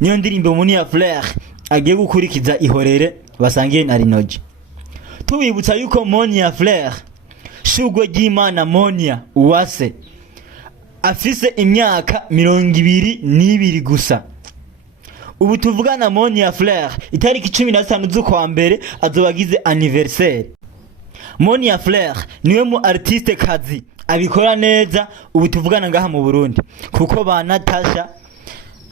niyo ndirimbo Monia Flair agiye gukurikiza ihorere basangiye na Rinoji. Tubibutsa yuko Monia Flair shugwe ry'Imana Monia Uwase afise imyaka 22 gusa. Ubu tuvugana Monia Flair itariki 15 z'ukwa mbere azobagize anniversaire. Monia Flair niwe mu artiste kazi abikora neza ubu tuvugana ngaha mu Burundi kuko ba Natasha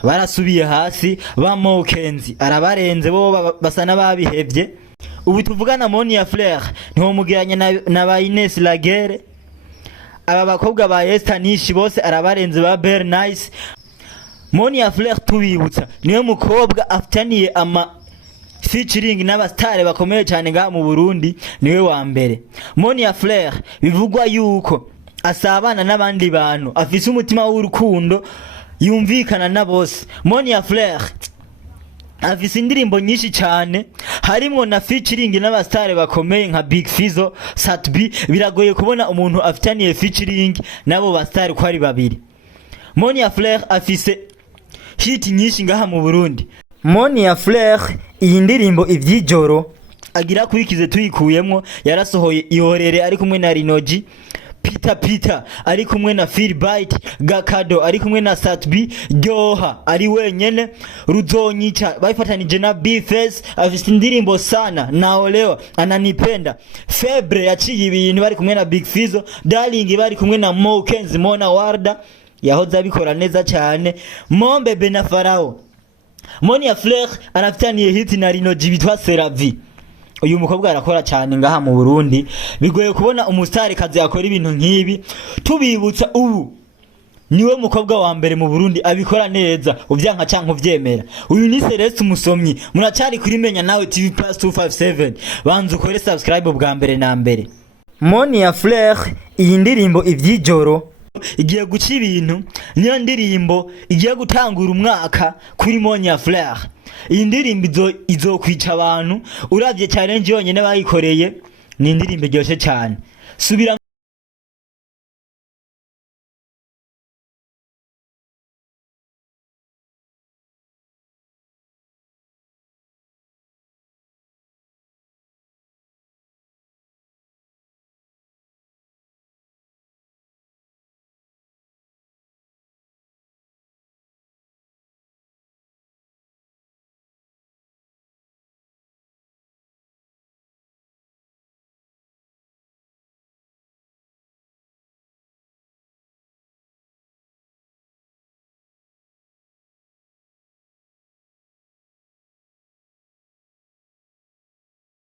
barasubiye hasi, ba Mokenzi arabarenze bo basa nababihevye. Ubu tuvugana Monia Flair niho mugiranya na ba Ines Lagere, aba bakobwa ba Esther Nishi bose arabarenze, ba Bernice. Monia Flair tubibutsa niwe mukobwa aftaniye ama featuring n'abastare bakomeye cyane ngaha mu Burundi, niwe wa mbere. Monia Flair bivugwa yuko asabana n'abandi bantu, afise umutima w'urukundo, yumvikana na bose. Monia Flair afise indirimbo nyinshi cyane, harimo na featuring n'abastare bakomeye nka Big Fizzo, Sat B. Biragoye kubona umuntu aftaniye featuring nabo bastare ko ari babiri. Monia Flair afise hit nyinshi ngaha mu Burundi. Monia Flair iyi ndirimbo ivyijoro agira kurikize tuyikuyemo yarasohoye ihorere ari kumwe na Rinoji, Peter ari kumwe na Phil Bite, Gakado ari kumwe na Sat B, Ryoha ari wenyene, Ruzonyica bayifatanije na B-Face afise indirimbo sana na Oleo ananipenda, Febre yaciye ibintu bari kumwe na Big Fizzo, Darling bari kumwe na Mokenzi Mona Warda yahoze abikora neza cyane, Mombebe na Farao. Monia Flair arafitaniye hit na Rinoji bitwa Seravi. Uyu mukobwa arakora cyane ngaha mu Burundi, bigoye kubona umustari kazi yakora ibintu nkibi. Tubibutsa ubu niwe mukobwa wa mbere mu Burundi abikora neza, uvyanka canke uvyemera. Uyu ni Celeste Umusomyi, muracari kuri Menya Nawe TV Plus 257. Banza ukore subscribe bwa mbere na mbere. Monia Flair iyi ndirimbo ivyijoro igiye guca ibintu, niyo ndirimbo igiye gutangura umwaka kuri Monia Flair. Iyi ndirimbo izokwica abantu, uravye challenge yonyene bayikoreye, ni indirimbo iryoshe cyane. Subira